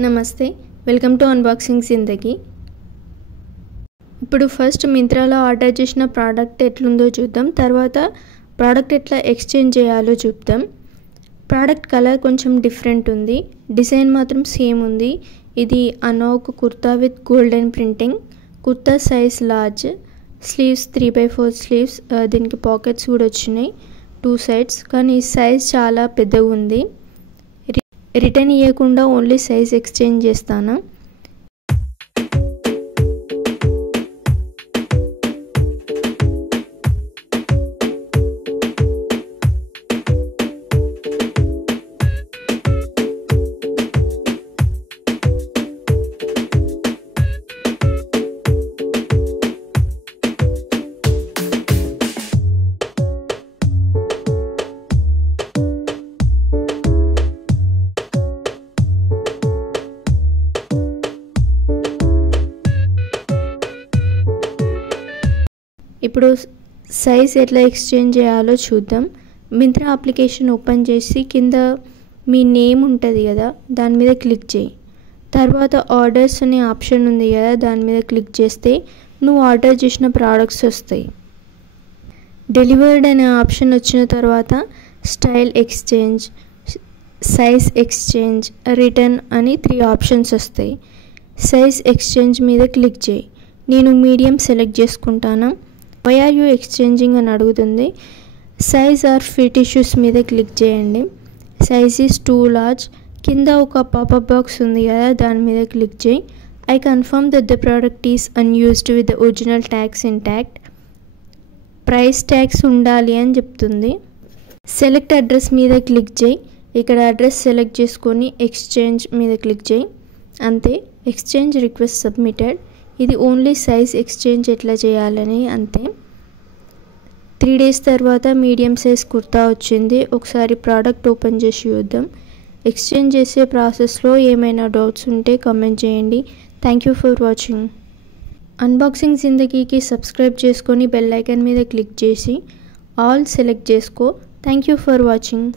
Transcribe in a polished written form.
నమస్తే, welcome to unboxing జిందగీ. ఇప్పుడు first మింత్రాలో order చేసిన ప్రోడక్ట్ ఎట్లుందో చూద్దాం. తర్వాత ప్రోడక్ట్ ఎట్లా ఎక్స్చేంజ్ చేయాలో చూద్దాం. ప్రోడక్ట్ కలర్ కొంచెం డిఫరెంట్ ఉంది, డిజైన్ మాత్రం సేమ్ ఉంది. ఇది Anouk kurta with golden printing. Kurta size large, sleeves 3/4 sleeves. దీనికి పాకెట్స్ కూడా వచ్చినాయి 2 సైడ్స్, కానీ సైజ్ చాలా పెద్దగా ఉంది. రిటర్న్ ఇవ్వకుండా ఓన్లీ సైజ్ ఎక్స్చేంజ్ చేస్తాను. ఇప్పుడు సైజ్ ఎట్లా ఎక్స్చేంజ్ చేయాలో చూద్దాం. మింత్రా అప్లికేషన్ ఓపెన్ చేసి కింద మీ నేమ్ ఉంటుంది కదా, దాని మీద క్లిక్ చేయి. తర్వాత ఆర్డర్స్ అనే ఆప్షన్ ఉంది కదా, దాని మీద క్లిక్ చేస్తే నువ్వు ఆర్డర్ చేసిన ప్రోడక్ట్స్ వస్తాయి. డెలివర్డ్ అనే ఆప్షన్ వచ్చిన తర్వాత style exchange, size exchange, return అని 3 ఆప్షన్స్ వస్తాయి. సైజ్ ఎక్స్చేంజ్ మీద క్లిక్ చేయి. నేను మీడియం సెలెక్ట్ చేసుకుంటాను. వై ఆర్ యూ ఎక్స్చేంజింగ్ అని అడుగుతుంది. సైజ్ ఆర్ ఫిట్ ఇష్యూస్ మీద క్లిక్ చేయండి. Size is two large. కింద ఒక పాపప్ బాక్స్ ఉంది కదా, దాని మీద క్లిక్ చేయి. I confirm that the product is unused with the original tags intact. Price tags ఉండాలి అని చెప్తుంది. సెలెక్ట్ అడ్రస్ మీద క్లిక్ చేయి. ఇక్కడ అడ్రస్ సెలెక్ట్ చేసుకొని ఎక్స్చేంజ్ మీద క్లిక్ చేయి. అంతే, ఎక్స్చేంజ్ రిక్వెస్ట్ సబ్మిటెడ్. ఇది ఓన్లీ సైజ్ ఎక్స్చేంజ్ ఎట్లా చేయాలని అంతే. 3 days తర్వాత మీడియం సైజ్ కుర్తా వచ్చింది. ఒకసారి ప్రోడక్ట్ ఓపెన్ చేసి చూద్దాం. ఎక్స్చేంజ్ చేసే ప్రాసెస్లో ఏమైనా డౌట్స్ ఉంటే కామెంట్ చేయండి. Thank you for watching. Unboxing జిందగీకి సబ్స్క్రైబ్ చేసుకొని బెల్ ఐకాన్ మీద క్లిక్ చేసి ఆల్ సెలెక్ట్ చేసుకో. Thank you for watching.